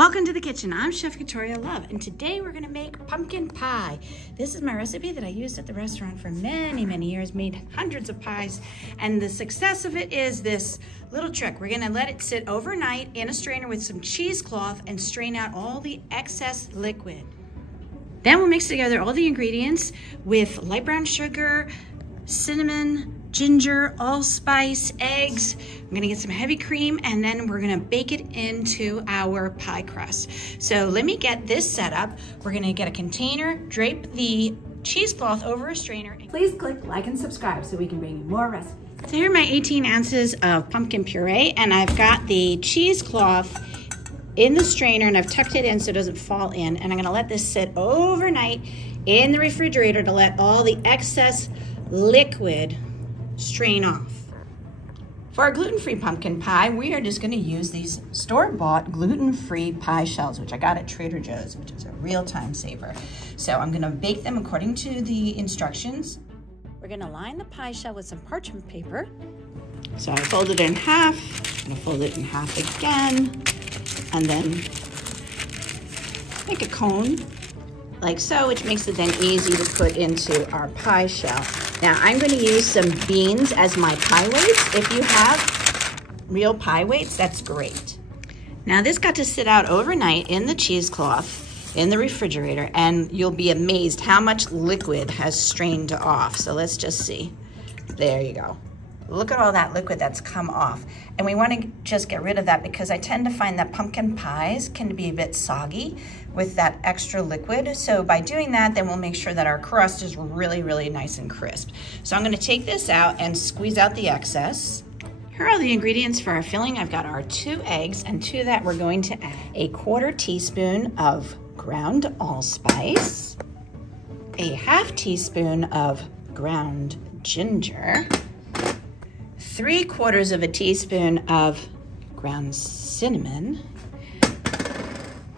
Welcome to the kitchen. I'm Chef Victoria Love, and today we're gonna make pumpkin pie. This is my recipe that I used at the restaurant for many, many years, made hundreds of pies, and the success of it is this little trick. We're gonna let it sit overnight in a strainer with some cheesecloth and strain out all the excess liquid. Then we'll mix together all the ingredients with light brown sugar, cinnamon, ginger, allspice, eggs. I'm gonna get some heavy cream, and then we're gonna bake it into our pie crust. So let me get this set up. We're gonna get a container, drape the cheesecloth over a strainer. Please click like and subscribe so we can bring you more recipes. So here are my 18 ounces of pumpkin puree, and I've got the cheesecloth in the strainer, and I've tucked it in so it doesn't fall in, and I'm gonna let this sit overnight in the refrigerator to let all the excess liquid strain off. For our gluten-free pumpkin pie, we are just going to use these store-bought gluten-free pie shells, which I got at Trader Joe's, which is a real time saver. So I'm going to bake them according to the instructions. We're going to line the pie shell with some parchment paper. So I fold it in half, I'm going to fold it in half again, and then make a cone like so, which makes it then easy to put into our pie shell. Now I'm going to use some beans as my pie weights. If you have real pie weights, that's great. Now this got to sit out overnight in the cheesecloth in the refrigerator, and you'll be amazed how much liquid has strained off. So let's just see. There you go. Look at all that liquid that's come off. And we want to just get rid of that because I tend to find that pumpkin pies can be a bit soggy with that extra liquid. So by doing that, then we'll make sure that our crust is really, really nice and crisp. So I'm going to take this out and squeeze out the excess. Here are all the ingredients for our filling. I've got our 2 eggs, and to that we're going to add a 1/4 teaspoon of ground allspice, a 1/2 teaspoon of ground ginger, 3/4 of a teaspoon of ground cinnamon,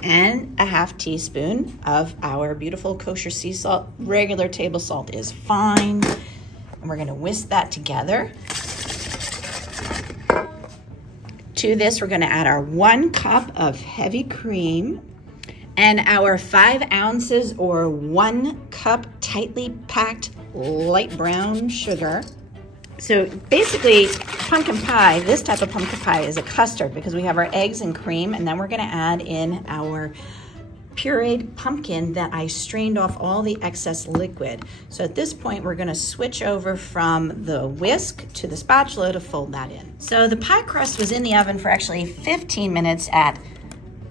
and a 1/2 teaspoon of our beautiful kosher sea salt. Regular table salt is fine. And we're gonna whisk that together. To this, we're gonna add our 1 cup of heavy cream and our 5 ounces or 1 cup tightly packed light brown sugar. So basically, pumpkin pie, this type of pumpkin pie is a custard because we have our eggs and cream, and then we're gonna add in our pureed pumpkin that I strained off all the excess liquid. So at this point, we're gonna switch over from the whisk to the spatula to fold that in. So the pie crust was in the oven for actually 15 minutes at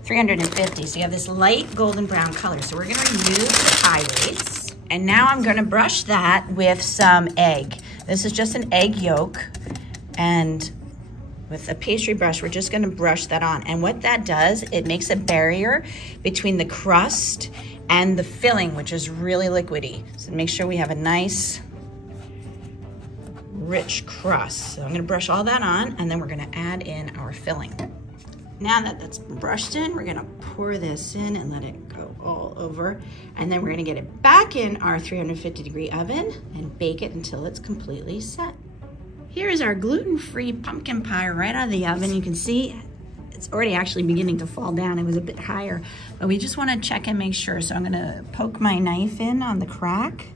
350. So you have this light golden brown color. So we're gonna remove the pie weights. And now I'm gonna brush that with some egg. This is just an egg yolk, and with a pastry brush, we're just gonna brush that on. And what that does, it makes a barrier between the crust and the filling, which is really liquidy. So make sure we have a nice, rich crust. So I'm gonna brush all that on, and then we're gonna add in our filling. Now that that's brushed in, we're gonna pour this in and let it go all over. And then we're gonna get it back in our 350-degree oven and bake it until it's completely set. Here is our gluten-free pumpkin pie right out of the oven. You can see it's already actually beginning to fall down. It was a bit higher, but we just wanna check and make sure. So I'm gonna poke my knife in on the crack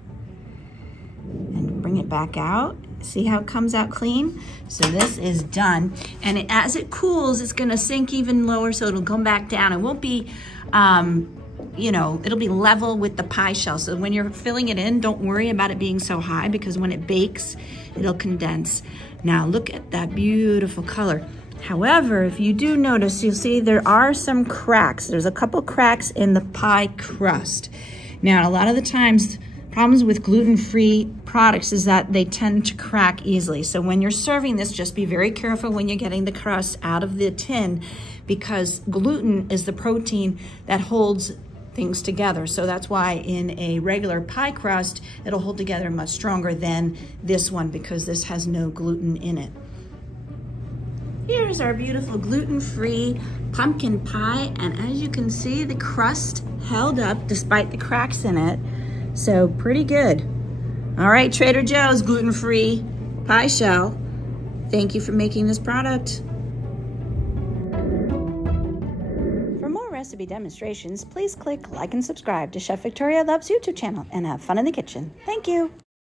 and bring it back out. See how it comes out clean? So this is done. And as it cools, it's gonna sink even lower, so it'll come back down. It won't be, you know, it'll be level with the pie shell. So when you're filling it in, don't worry about it being so high, because when it bakes, it'll condense. Now look at that beautiful color. However, if you do notice, you'll see there are some cracks. There's a couple cracks in the pie crust. Now, a lot of the times, problems with gluten-free products is that they tend to crack easily. So when you're serving this, just be very careful when you're getting the crust out of the tin, because gluten is the protein that holds things together. So that's why in a regular pie crust, it'll hold together much stronger than this one, because this has no gluten in it. Here's our beautiful gluten-free pumpkin pie, and as you can see, the crust held up despite the cracks in it. So pretty good. All right, Trader Joe's gluten-free pie shell. Thank you for making this product. recipe demonstrations, please click like and subscribe to Chef Victoria Loves YouTube channel and have fun in the kitchen. Thank you.